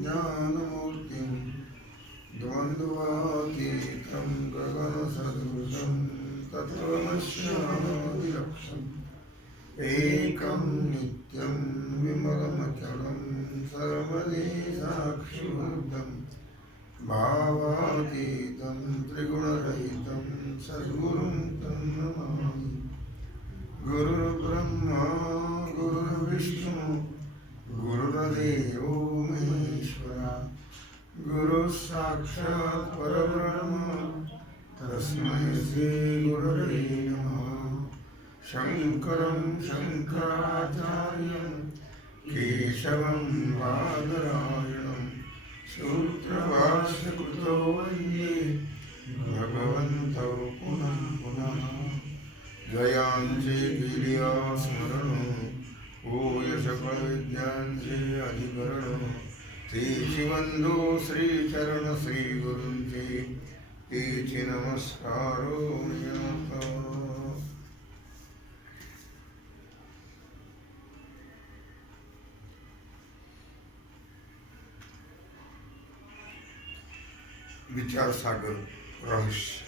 ज्ञानमूर्तिं द्वन्द्वातीतं गगनसदृशं तत्त्वमस्यादिलक्ष्यम् एकं नित्यं विमलमचलं सर्वदे साक्षिभूतं भावातीतं त्रिगुणरहितं सद्गुरुं तं नमामि। गुरुर्ब्रह्मा गुरुर्विष्णु गुरुर्देवो महेश्वरा गुरुः साक्षात् परब्रह्म तस्मै श्रीगुरवे नमः। शङ्करं शङ्कराचार्यं केशवं बादरायणं सूत्रभाष्यकृतो वन्दे भगवन्तौ पुनः पुनः। जयांचे गिरिया स्मरण भूयसकलविद्यांचे अधिकरण तेची वंदो श्रीचरण श्रीगुरूंचे तेची नमस्कारो नियत। विचारसागर रहस्य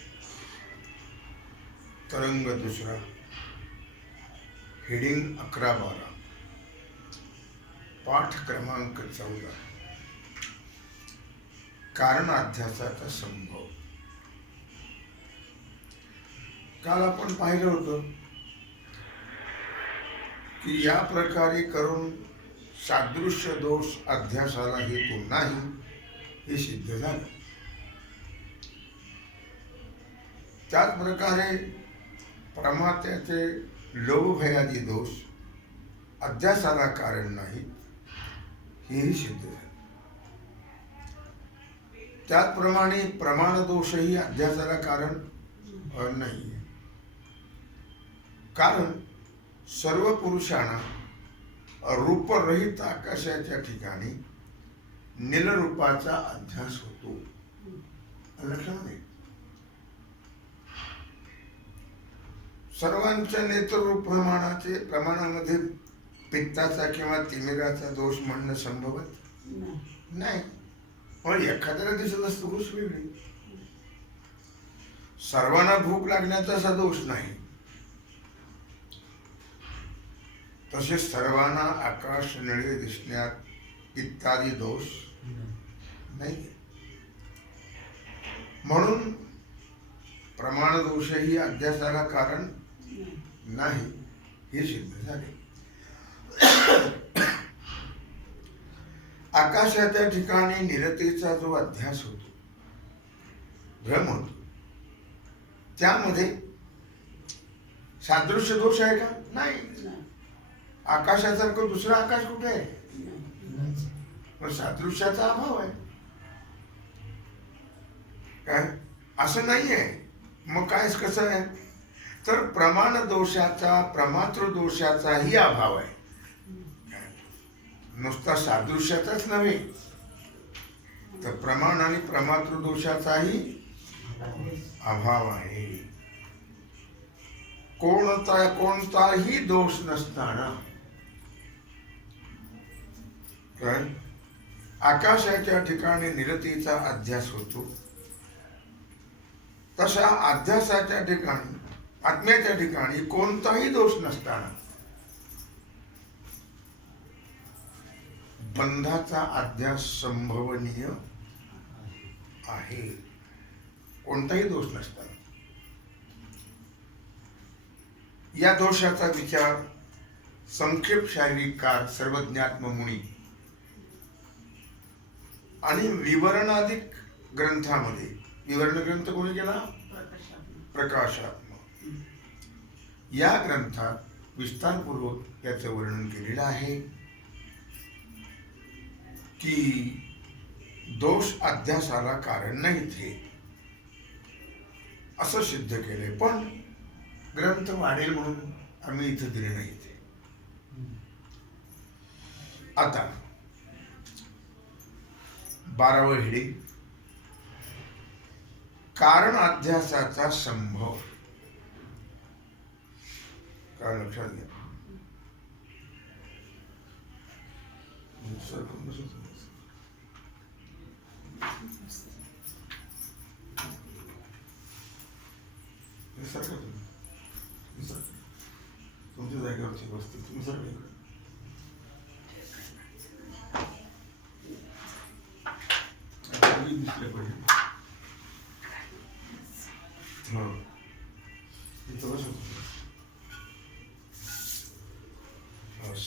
तरंग दुसरा हेडिंग 11-12 पाठ क्रमांक 14 कारणाध्यासाचा संभव। काल आपण पाहिलं होतं की या प्रकारे करून सादृश्य दोष अध्यासाला हेतू नाही हे सिद्ध झालं। त्याच प्रकारे प्रमात्याचे लोभ भयादी दोष अध्यासाला कारण नाही हेही सिद्ध झाले। त्याचप्रमाणे प्रमाण दोषही अध्यासाला कारण नाही, कारण सर्व पुरुषांना रूपरहित आकाशाच्या ठिकाणी नीलरूपाचा अध्यास होतो। लक्षात नाही, सर्वांच्या नेत्ररूप प्रमाणामध्ये पित्ताचा किंवा तिमिराचा दोष म्हणणं संभवत नाही, पण एखाद्याला दिसत असतो गोष्ट वेगळी। सर्वांना भूक लागण्याचा असा दोष नाही, तसेच सर्वांना आकाश निळे दिसण्यात इत्यादी दोष नाही। म्हणून प्रमाण दोषही अध्यासाला कारण नाही हे सिद्ध झाले। आकाशाच्या ठिकाणी निरतेचा जो अध्यास होतो, भ्रम होतो, त्यामध्ये सादृश्य दोष आहे का? नाही। आकाशासारखं दुसरं आकाश कुठे आहे? पण सादृश्याचा अभाव आहे काय? असं नाही आहे। मग काय कसं आहे तर प्रमाण दोषाचा प्रमातृ दोषाचाही अभाव आहे, नुसता सादृश्याचाच नव्हे तर प्रमाण आणि प्रमातृ दोषाचाही अभाव आहे। कोणताही दोष नसताना काय आकाशाच्या ठिकाणी निरतीचा अध्यास होतो, तशा अध्यासाच्या ठिकाणी आत्म्याच्या ठिकाणी कोणताही दोष नसताना बंधाचा अध्यास संभवनीय आहे। कोणताही दोष नसताना या दोषाचा विचार संक्षेप शारीरिककार सर्वज्ञात्म मुनी आणि विवरणाधिक ग्रंथामध्ये, विवरण ग्रंथ कोणी केला? प्रकाशात्म या ग्रंथात विस्तारपूर्वक याचं वर्णन केलेलं आहे की दोष अध्यासाला कारण नाहीत हे असं सिद्ध केलंय, पण ग्रंथ वाढेल म्हणून आम्ही इथं दिले नाही ते। आता 12वे हेडिंग कारण अध्यासाचा संभव। काय लक्षात घ्या, सरका तुम्ही सरका, तुमच्या जागेवरची वस्तू तुम्ही सरका इकडे. दिसले पाहिजे. हो इथं बस.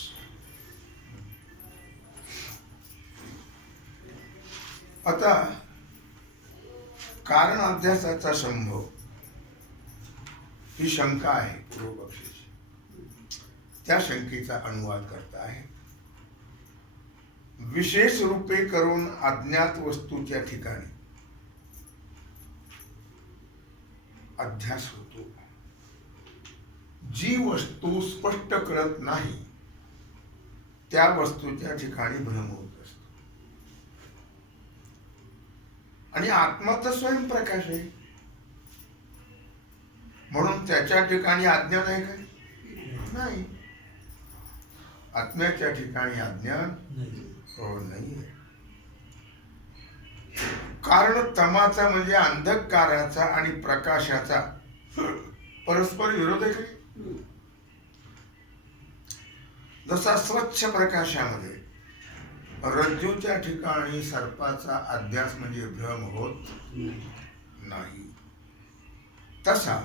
आता कारण अध्यासाचा संभव ही शंका आहे पूर्वपक्षाची. त्या शंकेचा अनुवाद करता आहे. विशेष रूपे करून अज्ञात वस्तूच्या ठिकाणी अध्यास होतो. जी वस्तू स्पष्ट कळत नाही त्या वस्तूच्या ठिकाणी भ्रम होत असतो. आणि आत्मा तर स्वयंप्रकाश आहे, म्हणून त्याच्या ठिकाणी अज्ञान आहे का? नाही. आत्म्याच्या ठिकाणी अज्ञान हो नाही. कारण तमाचा म्हणजे अंधकाराचा आणि प्रकाशाचा परस्पर विरोध आहे का? जसा स्वच्छ प्रकाशामध्ये रज्जूच्या ठिकाणी सर्पाचा अध्यास म्हणजे भ्रम होत नाही, तसा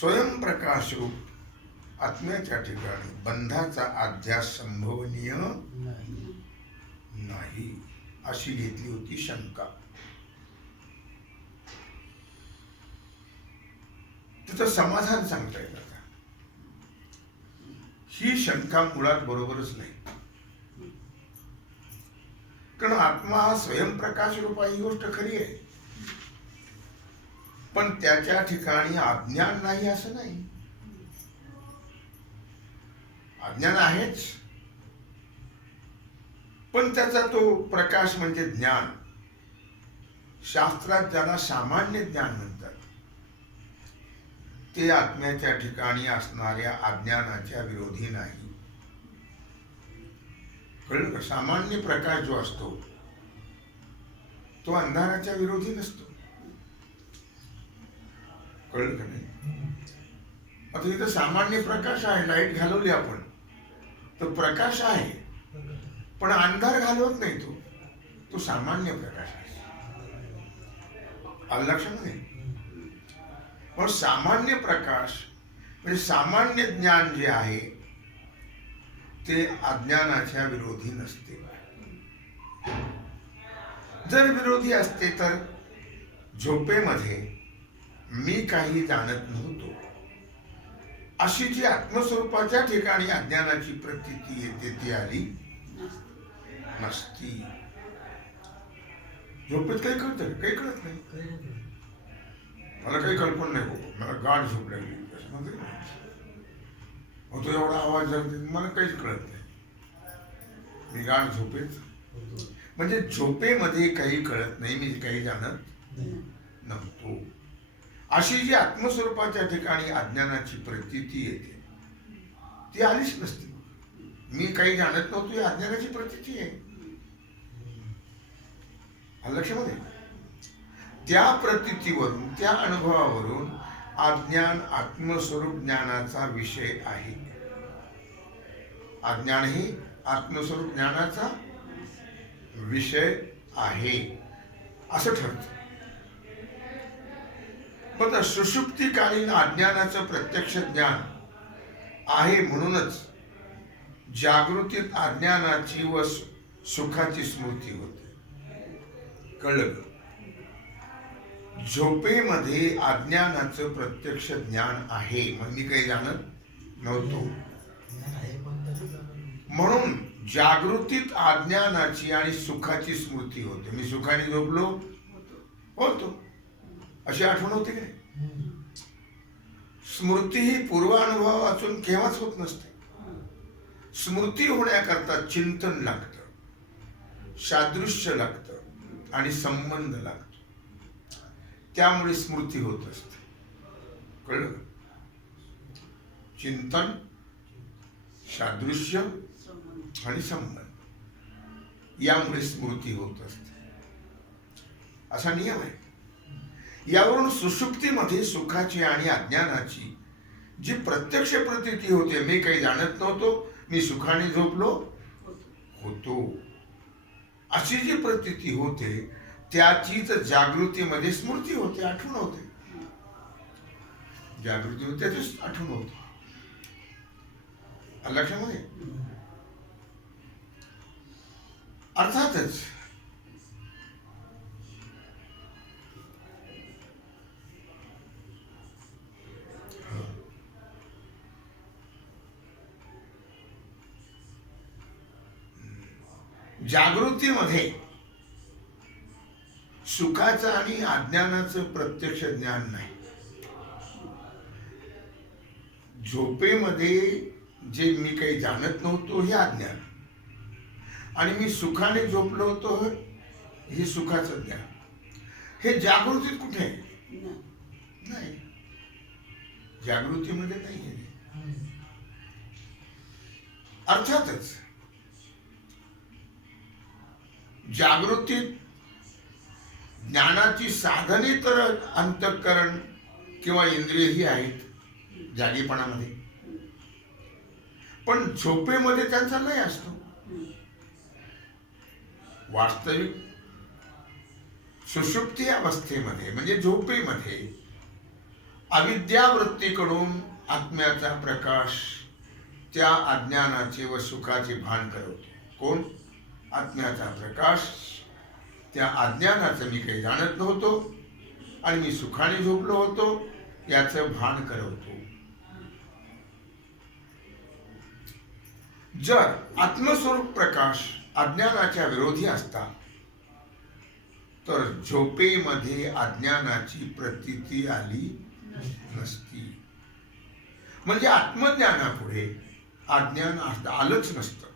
स्वयंप्रकाश रूप आत्म्याच्या ठिकाणी बंधाचा अध्यास संभवनीय नाही अशी घेतली होती शंका. तिथं समाधान सांगता येईल. आता ही शंका मुळात बरोबरच नाही. कारण आत्मा हा स्वयंप्रकाश रूप ही गोष्ट खरी आहे, पण त्याच्या ठिकाणी अज्ञान नाही असं नाही. अज्ञान आहेच, पण त्याचा तो प्रकाश म्हणजे ज्ञान. शास्त्रात ज्याला सामान्य ज्ञान म्हणतात ते आत्म्याच्या ठिकाणी असणाऱ्या अज्ञानाच्या विरोधी नाही. कळलं का? सामान्य प्रकाश जो असतो तो अंधाराच्या विरोधी नसतो. कळलं का नाही? आता इथं सामान्य प्रकाश आहे, लाईट घालवली आपण तर प्रकाश आहे, पण अंधार घालवत नाही. तो सामान्य प्रकाश आहे. आलं लक्षात? पण सामान्य प्रकाश म्हणजे सामान्य ज्ञान जे आहे ते अज्ञानाच्या विरोधी नसते. जर विरोधी असते तर झोपेमध्ये मी काही जाणत नव्हतो अशी जी आत्मस्वरूपाच्या ठिकाणी अज्ञानाची प्रतीती येते ती आली नसती. झोपेत काही कळतं? काही कळत नाही. मला काही कल्पना नाही हो, मला गाढ झोप लागली होतो, एवढा आवाज झाला मला काहीच कळत नाही. मी गाढ झोपेत म्हणजे झोपेमध्ये काही कळत नाही, मी काही जाणत नव्हतो अशी जी आत्मस्वरूपाच्या ठिकाणी अज्ञानाची प्रतीती येते ती आलीच नसती. मी काही जाणत नव्हतो ही अज्ञानाची प्रतीती आहे. लक्षामध्ये त्या प्रतीतीवरून त्या अनुभवावरून अज्ञान आत्मस्वरूप ज्ञानाचा विषय आहे. अज्ञान हे आत्मस्वरूप ज्ञानाचा विषय आहे असं ठरतं. पण सुषुप्तीकालीन अज्ञानाचं प्रत्यक्ष ज्ञान आहे म्हणूनच जागृतीत अज्ञानाची व सुखाची स्मृती होते. कळलं? झोपेमध्ये अज्ञानाचं प्रत्यक्ष ज्ञान आहे, मग मी काही जाणत नव्हतो. म्हणून जागृतीत अज्ञानाची आणि सुखाची स्मृती होते. मी सुखाने झोपलो होतो अशी आठवण होते की नाही? स्मृती ही पूर्वानुभव वाचून केव्हाच होत नसते. स्मृती होण्याकरता चिंतन लागतं, सादृश्य लागतं आणि संबंध लागतो. त्यामुळे स्मृती होत असते. कळलं? चिंतन, सादृश्य आणि संबंध यामुळे स्मृती होत असते. असा नियम आहे. यावरून सुषुप्तीमध्ये सुखाची आणि अज्ञानाची जी प्रत्यक्ष प्रतीती होते, मी काही जाणत नव्हतो, मी सुखाने झोपलो होतो, अशी जी प्रतीती होते त्याचीच जागृतीमध्ये स्मृती होते, आठवण होते. जागृती होते त्याचीच आठवण होते. लक्षामध्ये अर्थातच जागृतीमध्ये सुखाचं आणि अज्ञानाचं प्रत्यक्ष ज्ञान नाही. झोपेमध्ये जे मी काही जाणत नव्हतो हे अज्ञान, आणि मी सुखाने झोपलो होतो हे सुखाचं ज्ञान. हे जागृतीत कुठे आहे? नाही, जागृतीमध्ये नाही आहे. अर्थातच जागृतीत ज्ञानाची साधने तर अंतःकरण किंवा इंद्रियही आहेत जागेपणामध्ये, पण झोपेमध्ये त्यांचा लय असतो. वास्तविक सुषुप्ती अवस्थेमध्ये म्हणजे झोपेमध्ये अविद्यावृत्तीकडून आत्म्याचा प्रकाश त्या अज्ञानाचे व सुखाचे भान करवतो. कोण? आत्म्याचा प्रकाश त्या अज्ञानाचं मी काही जाणत नव्हतो आणि मी सुखाने झोपलो होतो याचं भान करवतो. जर आत्मस्वरूप प्रकाश अज्ञानाच्या विरोधी असता तर झोपेमध्ये अज्ञानाची प्रतीती आली नसती. म्हणजे आत्मज्ञानापुढे अज्ञान आलंच नसतं.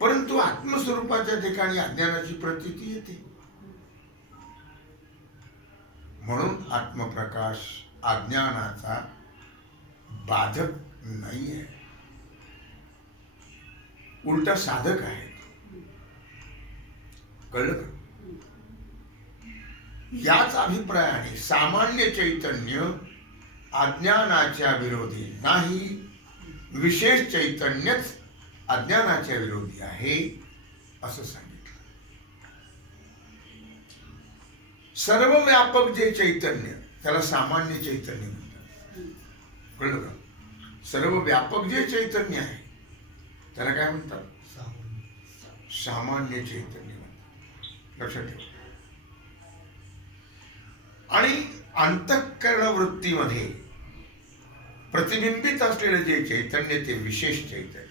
परंतु आत्मस्वरूपाच्या ठिकाणी अज्ञानाची प्रतीती येते. म्हणून आत्मप्रकाश अज्ञानाचा बाधक नाहीये, उलटा साधक आहे. कळलं का? याच अभिप्रायाने सामान्य चैतन्य अज्ञानाच्या विरोधी नाही, विशेष चैतन्यच अज्ञानाच्या विरोधी आहे असं सांगितलं. सर्वव्यापक जे चैतन्य त्याला सामान्य चैतन्य म्हणतात. कळलं का? सर्वव्यापक जे चैतन्य आहे त्याला काय म्हणतात? सामान्य चैतन्य म्हणतात. लक्षात ठेवा. आणि अंतःकरण वृत्तीमध्ये प्रतिबिंबित असलेलं जे चैतन्य ते विशेष चैतन्य.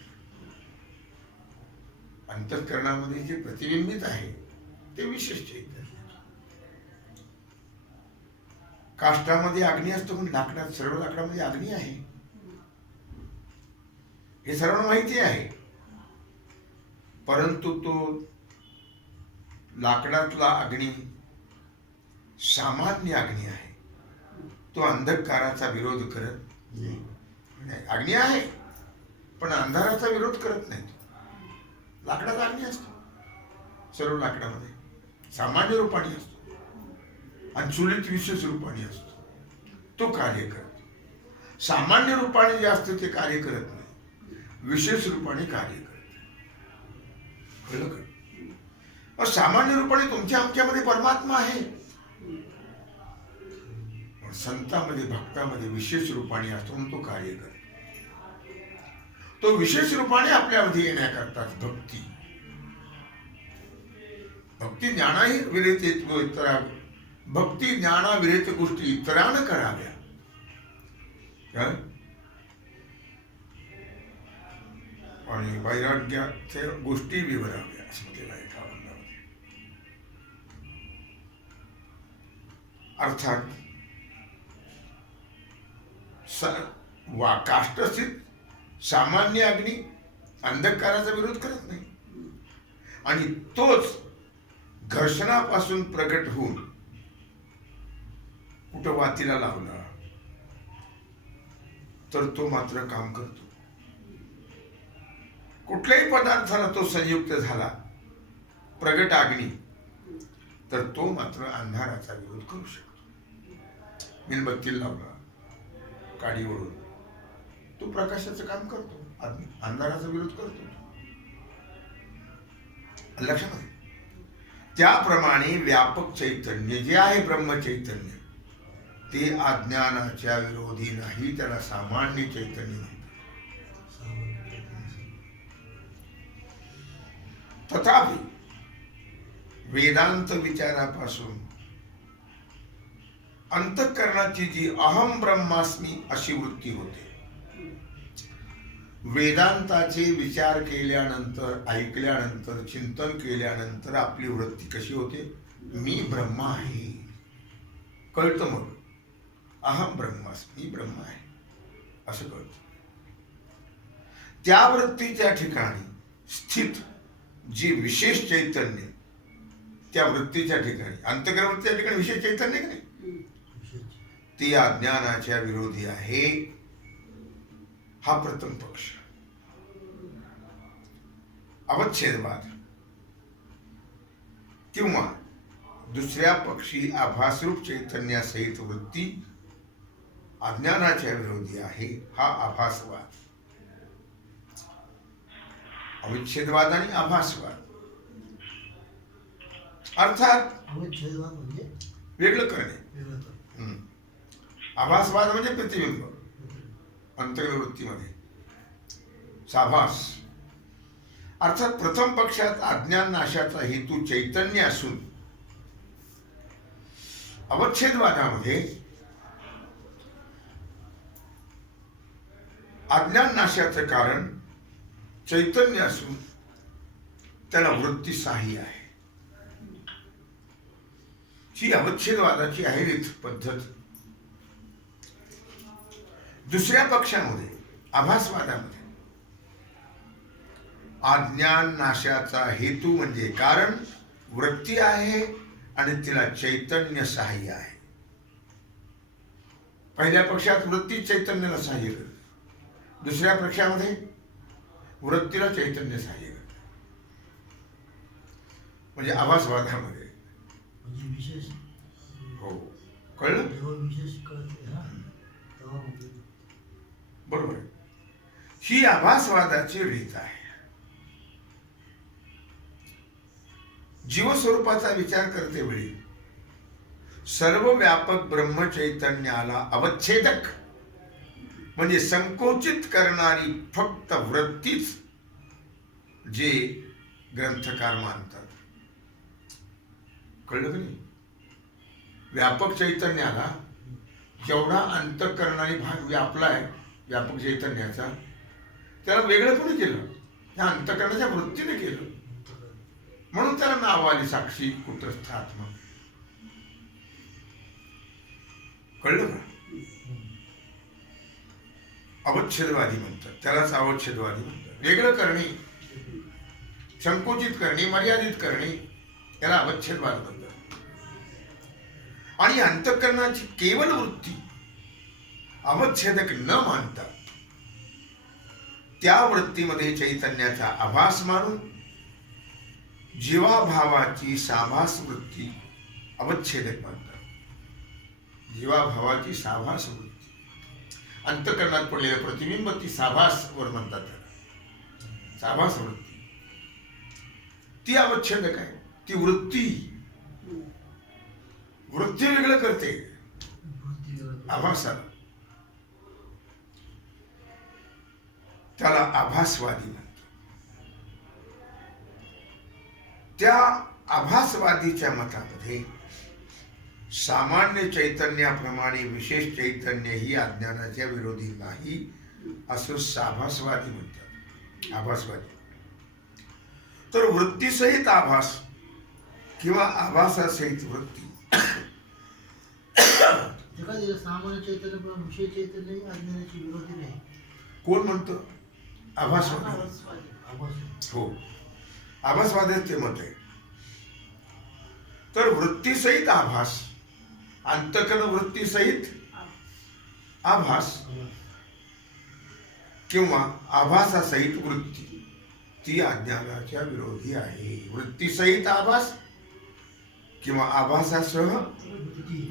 अंतःकरणामध्ये जे प्रतिबिंबित आहे ते विशेष चैतन्य. काष्टामध्ये अग्नी असतो, पण लाकडात, सर्व लाकडामध्ये अग्नी आहे हे सर्वांना माहिती आहे. परंतु तो लाकडातला अग्नी सामान्य अग्नी आहे. तो अंधकाराचा विरोध करत नाही. अग्नी आहे पण अंधाराचा विरोध करत नाही. लाकडाचा अग्नी असतो, सर्व लाकडामध्ये सामान्य रूपाने असतो आणि चुलीत विशेष रूपाने असतो. तो कार्य करतो. सामान्य रूपाने जे असतं ते कार्य करत नाही, विशेष रूपाने कार्य करत. कळलं का? सामान्य रूपाने तुमच्या आमच्यामध्ये परमात्मा आहे, संतांमध्ये भक्तामध्ये विशेष रूपाने असतो म्हणून तो कार्य करतो. तो विशेष रूपाने आपल्यामध्ये येण्याकरताच भक्ती. भक्ती ज्ञानाही विरहित इतरा, भक्ती ज्ञाना विरहित गोष्टी इतरानं कराव्या. आणि वैराग्याच्या गोष्टी विवराव्या असं म्हटलेलं आहे एका बंधामध्ये. अर्थात काष्ठस्थित सामान्य अग्नी अंधकाराचा विरोध करत नाही, आणि तोच घर्षणापासून प्रगट होऊन कुठं वातीला लावला तर तो मात्र काम करतो. कुठल्याही पदार्थाला तो संयुक्त झाला, प्रगट अग्नी, तर तो मात्र अंधाराचा विरोध करू शकतो. मेणबत्तीला लावला काडीवरून, तो प्रकाशाचं काम करतो, अंधाराचा विरोध करतो. लक्षात आहे. त्याप्रमाणे व्यापक चैतन्य जे आहे ब्रह्मचैतन्य ते अज्ञानाच्या विरोधी नाही, त्याला सामान्य चैतन्य म्हणतात. तथापि वेदांत विचारापासून अंतःकरणाची जी अहम ब्रह्मास्मी अशी वृत्ती होते, वेदांताचे विचार केल्यानंतर, ऐकल्यानंतर, चिंतन केल्यानंतर आपली वृत्ती कशी होते? मी ब्रह्म आहे कळतं. मग अहम ब्रह्मास्मी, मी ब्रह्म आहे असं कळतं. त्या वृत्तीच्या ठिकाणी स्थित जी विशेष चैतन्य, त्या वृत्तीच्या ठिकाणी, अंतःकरण वृत्तीच्या ठिकाणी विशेष चैतन्य नाही, ते अज्ञानाच्या विरोधी आहे. हा प्रथम पक्ष. अवच्छेदवाद किंवा दुसऱ्या पक्षी आभासरूप चैतन्यासहित वृत्ती अज्ञानाच्या विरोधी आहे, हा आभासवाद. अविच्छेदवाद आणि आभासवाद अर्थात अविच्छेदवाद म्हणजे वेगळं करणे, आभासवाद म्हणजे प्रतिबिंब अंतर्वृत्तीमध्ये साभास. अर्थात प्रथम पक्षात अज्ञान नाशाचा हेतू चैतन्य असून अवच्छेदवादामध्ये अज्ञान नाशाचं कारण चैतन्य असून त्याला वृत्ती सहाय्य आहे. ही अवच्छेदवादाची आहे रीत पद्धत. दुसऱ्या पक्षामध्ये आभासवादामध्ये अज्ञान नाशाचा हेतू म्हणजे कारण वृत्ती आहे आणि तिला चैतन्य सहाय्य आहे. पहिल्या पक्षात वृत्ती चैतन्याला सहाय्य करते, दुसऱ्या पक्षामध्ये वृत्तीला चैतन्य सहाय्य करते. म्हणजे आभासवादामध्ये विशेष. हो, कळलं? विशेष कळते. बरोबर. ही आभासवादाची रीत आहे. जीवस्वरूपाचा विचार करते वेळी सर्व व्यापक ब्रह्मचैतन्याला अवच्छेदक म्हणजे संकोचित करणारी फक्त वृत्तीच जे ग्रंथकार मानतात. कळलं की नाही? व्यापक चैतन्याला जेवढा अंतःकरणाने भाग व्यापला आहे व्यापक चैतन्याचा, त्याला वेगळं कोणी केलं? त्या अंतःकरणाच्या वृत्तीने केलं. म्हणून त्याला नाव आली साक्षी कुटस्थ आत्मा. कळलं का? अवच्छेदवादी म्हणतात, त्यालाच अवच्छेदवादी म्हणतात. वेगळं करणे, संकोचित करणे, मर्यादित करणे, त्याला अवच्छेदवाद म्हणतात. आणि अंतःकरणाची केवळ वृत्ती अवच्छेदक न मानता त्या वृत्तीमध्ये चैतन्याचा आभास मानून जीवाभावाची साभास वृत्ती अवच्छेदक मानतात. जीवाभावाची साभास वृत्ती, अंतःकरणात पडलेलं प्रतिबिंब, ती साभास वर म्हणतात त्याला, साभास वृत्ती. ती अवच्छेदक आहे. ती वृत्ती वेगळं करते आभासाला. त्याला आभासवादी म्हणतात. त्या आभासवादीच्या मतामध्ये सामान्य चैतन्याप्रमाणे विशेष चैतन्य ही अज्ञानाच्या विरोधी नाही असं साभासवादी म्हणतात. आभासवादी. तर वृत्तीसहित आभास किंवा आभासासहित वृत्ती, सामान्य चैतन्य विशेष चैतन्य अज्ञानाची विरोधी नाही कोण म्हणतं? आभासवादी. हो, आभासवादाचे मत आहे. तर वृत्तीसहित आभास, अंतःकरण वृत्तीसहित आभास किंवा आभासासहित वृत्ती ती अज्ञानाच्या विरोधी आहे. वृत्तीसहित आभास किंवा आभासासह वृत्ती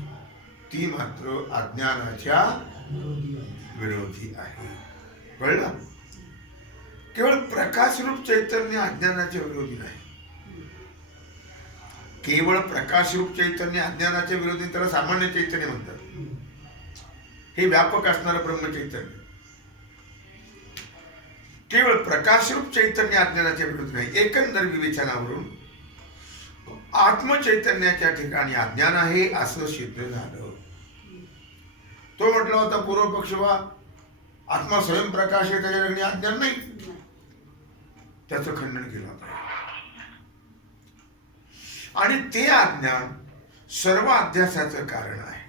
ती मात्र अज्ञानाच्या विरोधी आहे. विरोधी आहे. कळलं? केवळ प्रकाशरूप चैतन्य अज्ञानाच्या विरोधी नाही. केवळ प्रकाशरूप चैतन्य अज्ञानाच्या विरोधी त्याला सामान्य चैतन्य म्हणतात. हे व्यापक असणारं ब्रह्मचैतन्य. केवळ प्रकाशरूप चैतन्य अज्ञानाच्या विरोधी नाही. एकंदर विवेचनावरून आत्मचैतन्याच्या ठिकाणी अज्ञान आहे असं सिद्ध झालं. तो म्हटला होता पूर्व पक्ष, आत्मा स्वयंप्रकाश आहे त्याच्या ठिकाणी अज्ञान नाही. त्याचं खंडन केलं होतं. आणि ते अज्ञान सर्व अध्यासाचं कारण आहे.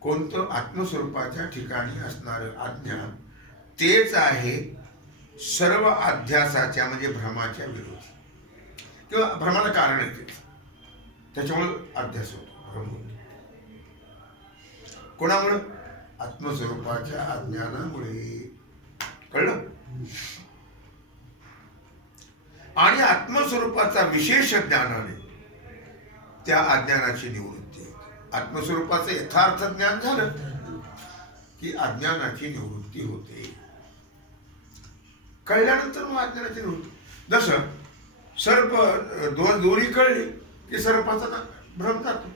कोणतं? आत्मस्वरूपाच्या ठिकाणी असणारं अज्ञान तेच आहे सर्व अध्यासाच्या म्हणजे भ्रमाच्या विरोधी, किंवा भ्रमाला कारण आहे तेच. त्याच्यामुळे अध्यास होतो, भ्रम होतो. कोणामुळे? आत्मस्वरूपाच्या अज्ञानामुळे. कळलं? आणि आत्मस्वरूपाचा विशेष ज्ञानाने त्या अज्ञानाची निवृत्ती होते. आत्मस्वरूपाचं यथार्थ ज्ञान झालं की अज्ञानाची निवृत्ती होते. कळल्यानंतर मग अज्ञानाची निवृत्ती. जसं सर्प दोरी कळली की सर्पाचा भ्रम जातो,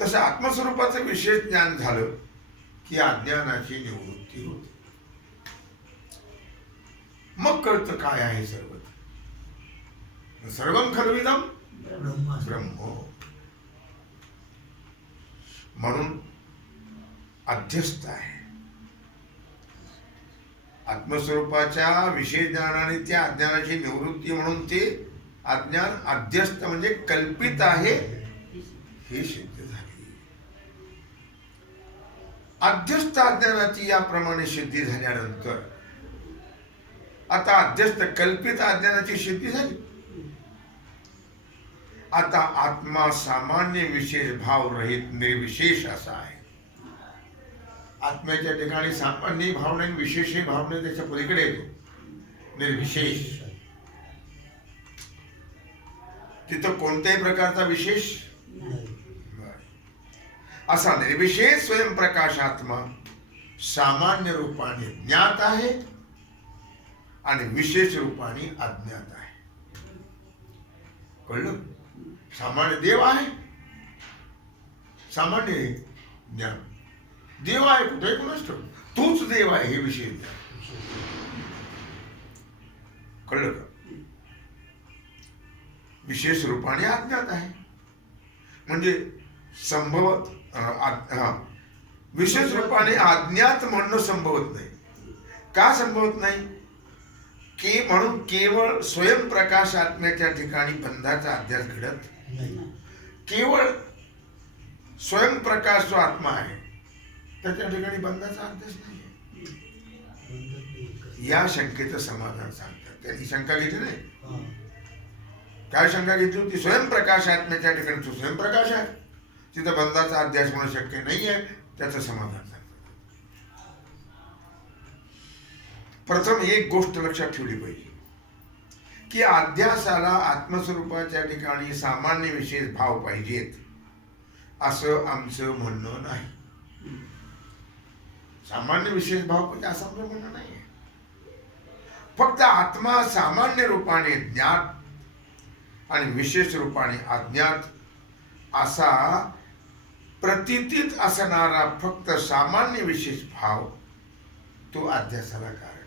तसं आत्मस्वरूपाचं विशेष ज्ञान झालं की अज्ञानाची निवृत्ती होते. मग कळतं काय आहे सर्व. सर्वं खल्विदं ब्रह्म. म्हणून अध्यस्त आहे. आत्मस्वरूपाच्या विशेष ज्ञानाने त्या अज्ञानाची निवृत्ती म्हणून ते अज्ञान अध्यस्त म्हणजे कल्पित आहे हे सिद्ध झाले. अध्यस्त अज्ञानाची याप्रमाणे सिद्धी झाल्यानंतर आता अध्यस्त कल्पित अज्ञानाची सिद्धी झाली. आता आत्मा सामान्य विशेष भाव रहित निर्विशेष असा आहे. आत्म्याच्या ठिकाणी सामान्य भाव नाही, विशेष भाव नाही, त्याच्या पलीकडे येतो निर्विशेष. तिथं कोणत्याही प्रकारचा विशेष असा निर्विशेष स्वयंप्रकाश आत्मा सामान्य रूपाने ज्ञात आहे आणि विशेष रूपाने अज्ञात आहे. कळलं? सामान्य देव आहे, सामान्य ज्ञान. देव आहे कुठे कुणाच ठाऊक, तूच देव आहे हे विशेष ज्ञान. कळलं का? विशेष रूपाने अज्ञात आहे म्हणजे संभवत विशेष रूपाने अज्ञात म्हणणं संभवत नाही. का संभवत नाही? की म्हणून केवळ स्वयंप्रकाश आत्म्याच्या ठिकाणी बंधाचा अध्यास घडत नाही. केवळ स्वयंप्रकाश जो आत्मा आहे त्याच्या ठिकाणी बंधाचा अध्यास नाही. या शंकेचं समाधान सांगतात. त्यांनी शंका घेतली नाही. काय शंका घेतली होती? स्वयंप्रकाश आत्म्याच्या ठिकाणी तो स्वयंप्रकाश आहे, तिथं बंधाचा अध्यास होणं शक्य नाही आहे. त्याचं समाधान सांगतात. प्रथम एक गोष्ट लक्षात ठेवली पाहिजे की अध्यासाला आत्मस्वरूपाच्या ठिकाणी सामान्य विशेष भाव पाहिजेत असं आमचं म्हणणं नाही. सामान्य विशेष भाव पाहिजे असं आमचं म्हणणं नाही. फक्त आत्मा सामान्य रूपाने ज्ञात आणि विशेष रूपाने अज्ञात असा प्रतीतीत असणारा फक्त सामान्य विशेष भाव तो अध्यासाला कारण आहे.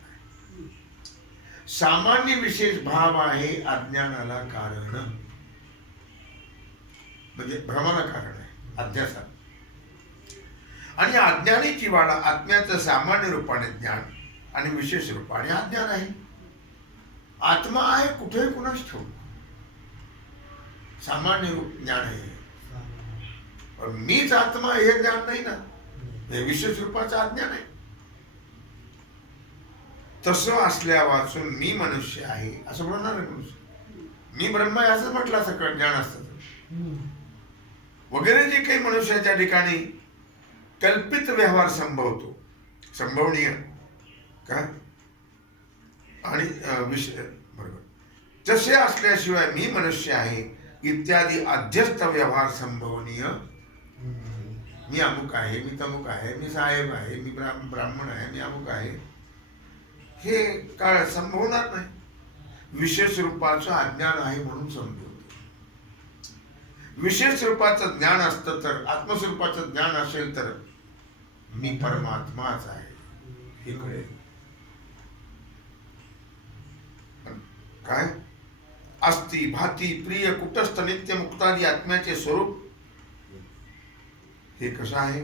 सामान्य विशेष भाव आहे अज्ञानाला कारण, म्हणजे भ्रमाला कारण आहे अध्यासा. आणि अज्ञानीची वाडा आत्म्याचं सामान्य रूपाने ज्ञान आणि विशेष रूपाने अज्ञान आहे. आत्मा आहे कुठे कुणाच ठाऊक, सामान्य रूप ज्ञान आहे. पण मीच आत्मा हे ज्ञान नाही ना, हे विशेष रूपाचं अज्ञान आहे. तसं असल्या वाचून मी मनुष्य आहे असं म्हणणार आहे मनुष्य. मी ब्रह्म आहे असं म्हटलं सगळं ज्ञान असतं वगैरे जे काही मनुष्याच्या ठिकाणी कल्पित व्यवहार संभवतो, संभवनीय का आणि विषय बरोबर तसे असल्याशिवाय मी मनुष्य आहे इत्यादी अध्यस्त व्यवहार संभवनीय, मी अमुक आहे, मी तमुक आहे, मी साहेब आहे, मी ब्राह्मण आहे, मी अमुक आहे, हे काळ संभवणार नाही. विशेष रूपाचं अज्ञान आहे म्हणून समजवतो. विशेष रूपाचं ज्ञान असतं तर, आत्मस्वरूपाचं ज्ञान असेल तर मी परमात्माच आहे हे कळेल. काय अस्ति भाती प्रिय कुटस्थ नित्य मुक्तादी आत्म्याचे स्वरूप हे कसं आहे?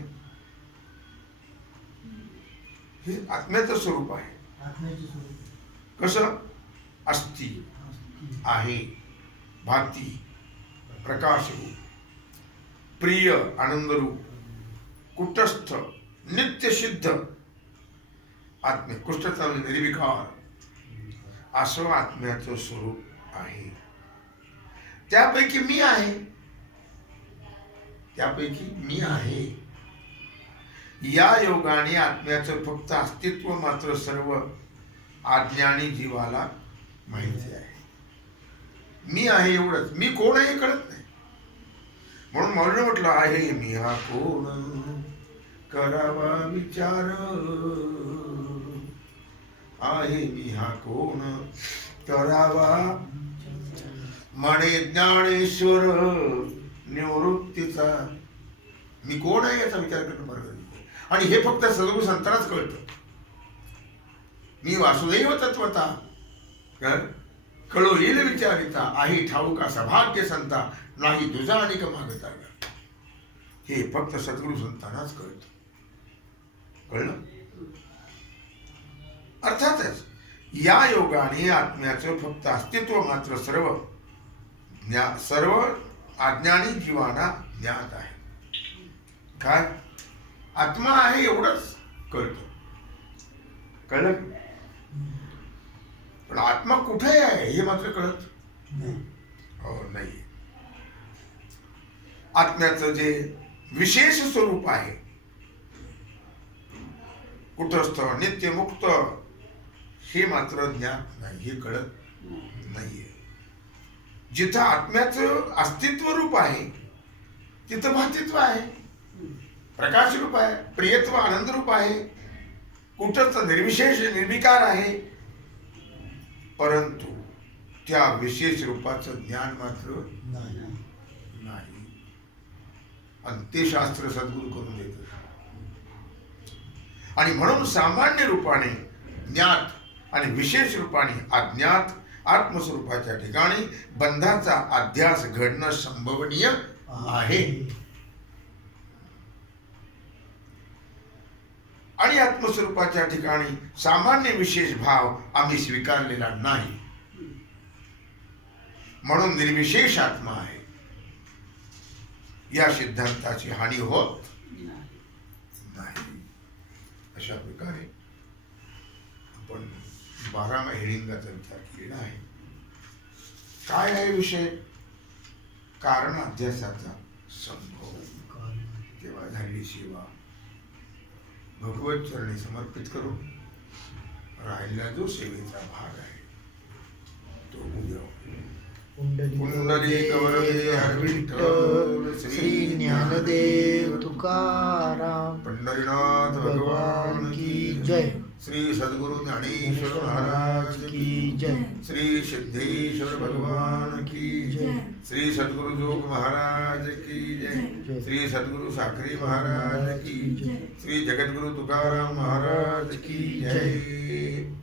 हे आत्म्याचं स्वरूप आहे. आत्म्याचे स्वरूप कसं? अस्ति आहे, भाती प्रकाश रूप, प्रिय आनंद रूप, कुटस्थ नित्य सिद्ध आत्मे, कुष्ठता निर्विकार असं आत्म्याचं स्वरूप आहे. त्यापैकी मी आहे, त्यापैकी मी आहे. या योगाने आत्म्याचं फक्त अस्तित्व मात्र सर्व अज्ञानी जीवाला माहिती आहे. मी आहे एवढंच. मी कोण आहे हे कळत नाही. म्हणून माऊलीने म्हटलं आहे मी हा कोण करावा विचार, आहे मी हा कोण करावा म्हणे ज्ञानेश्वर निवृत्तीचा. मी कोण आहे याचा विचार करणं बरोबर आहे. आणि हे फक्त सद्गुरू संतांनाच कळतं. मी वासुदैव तत्वता कळो येईल विचारिता, आहे ठाऊका सभाग्य संता, नाही तुझा अनेक मागता. हे फक्त सद्गुरू संतांनाच कळतं. कळलं? अर्थातच या योगाने आत्म्याचं फक्त अस्तित्व मात्र सर्व अज्ञानी जीवांना ज्ञात आहे. काय? आत्मा आहे एवढंच कळतं. कळलं? पण आत्मा कुठे आहे हे मात्र कळत नाही. आत्म्याचं जे विशेष स्वरूप आहे, कुटस्थ नित्य मुक्त, हे मात्र ज्ञात नाही, हे कळत नाहीये. जिथं आत्म्याचं अस्तित्व रूप आहे तिथं भातित्व आहे, प्रकाश रूप आहे, प्रियत्व आनंद रूप आहे, कुटस्थ निर्विशेष निर्विकार आहे. परंतु त्या विशेष रूपाचं ज्ञान मात्र नाही. आणि ते शास्त्र सद्गुरू करून देत. आणि म्हणून सामान्य रूपाने ज्ञात आणि विशेष रूपाने अज्ञात आत्मस्वरूपाच्या ठिकाणी बंधाचा अध्यास घडणं संभवनीय आहे. आणि आत्मस्वरूपाच्या ठिकाणी सामान्य विशेष भाव आम्ही स्वीकारलेला नाही. म्हणून निर्विशेष आत्मा आहे या सिद्धांताची हानी होत नाही. अशा प्रकारे आपण 12 हेडिंगाचा विचार केलेला आहे. काय आहे विषय? कारण अध्यासाचा संभव. तेव्हा झालेली सेवा भगवत चरणी समर्पित करून राहिला जो सेवेचा भाग आहे तो उद्या. पुंडलिक वरदे हर विठ्ठल श्री ज्ञानदेव तुकाराम पंढरीनाथ भगवान की जय. श्री सद्गुरु ज्ञानेश्वर महाराज की जय. श्री सिद्धेश्वर भगवान की जय. श्री सद्गुरु जोग महाराज की जय. श्री सद्गुरु साखरी महाराज की जय. श्री जगद्गुरु तुकाराम महाराज की जय.